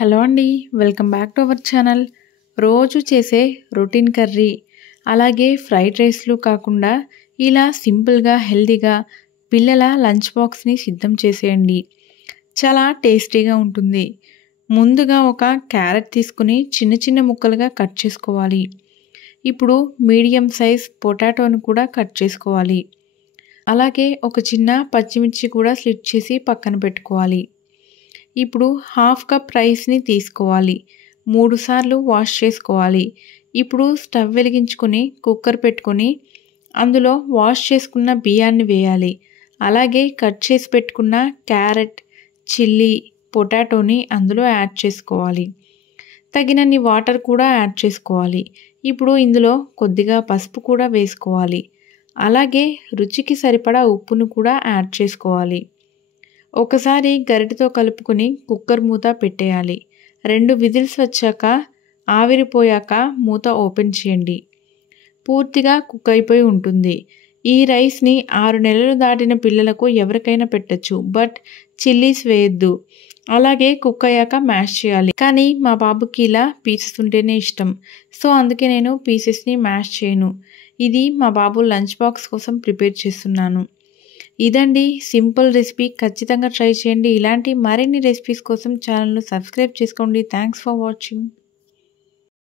Hello అండి, welcome back to our channel. రోజు చేసే రొటీన్ కర్రీ అలాగే ఫ్రైడ్ రైస్లు కాకుండా ఇలా సింపుల్గా హెల్తీగా పిల్లల లంచ్ బాక్స్ని సిద్ధం చేసేయండి. చాలా టేస్టీగా ఉంటుంది. ముందుగా ఒక క్యారెట్ తీసుకుని చిన్న చిన్న ముక్కలుగా కట్ చేసుకోవాలి. ఇప్పుడు మీడియం సైజ్ పొటాటోని కూడా కట్ చేసుకోవాలి. అలాగే ఒక చిన్న పచ్చిమిర్చి కూడా స్లిట్ చేసి పక్కన పెట్టుకోవాలి. ఇప్పుడు హాఫ్ కప్ రైస్ని తీసుకోవాలి. 3 సార్లు వాష్ చేసుకోవాలి. ఇప్పుడు స్టవ్ వెలిగించుకొని కుక్కర్ పెట్టుకొని అందులో వాష్ చేసుకున్న బియ్యాన్ని వేయాలి. అలాగే కట్ చేసి పెట్టుకున్న క్యారెట్, చిల్లీ, పొటాటోని అందులో యాడ్ చేసుకోవాలి. తగినన్ని వాటర్ కూడా యాడ్ చేసుకోవాలి. ఇప్పుడు ఇందులో కొద్దిగా పసుపు కూడా వేసుకోవాలి. అలాగే రుచికి సరిపడా ఉప్పును కూడా యాడ్ చేసుకోవాలి. ఒకసారి గరిటెతో కలుపుకొని కుక్కర్ మూత పెట్టేయాలి. 2 విజిల్స్ వచ్చాక ఆవిరిపోయాక మూత ఓపెన్ చేయండి. పూర్తిగా కుక్ అయిపోయి ఉంటుంది. ఈ రైస్ని 6 నెలలు దాటిన పిల్లలకు ఎవరికైనా పెట్టచ్చు. బట్ చిల్లీస్ వేయద్దు. అలాగే కుక్ అయ్యాక మ్యాష్ చేయాలి. కానీ మా బాబుకి ఇలా పీసెస్ ఉంటేనే ఇష్టం. సో అందుకే నేను పీసెస్ని మ్యాష్ చేయను. ఇది మా బాబు లంచ్ బాక్స్ కోసం ప్రిపేర్ చేస్తున్నాను. ఇదండి సింపుల్ రెసిపీ. ఖచ్చితంగా ట్రై చేయండి. ఇలాంటి మరిన్ని రెసిపీస్ కోసం ఛానల్ను సబ్స్క్రైబ్ చేసుకోండి. Thanks for watching.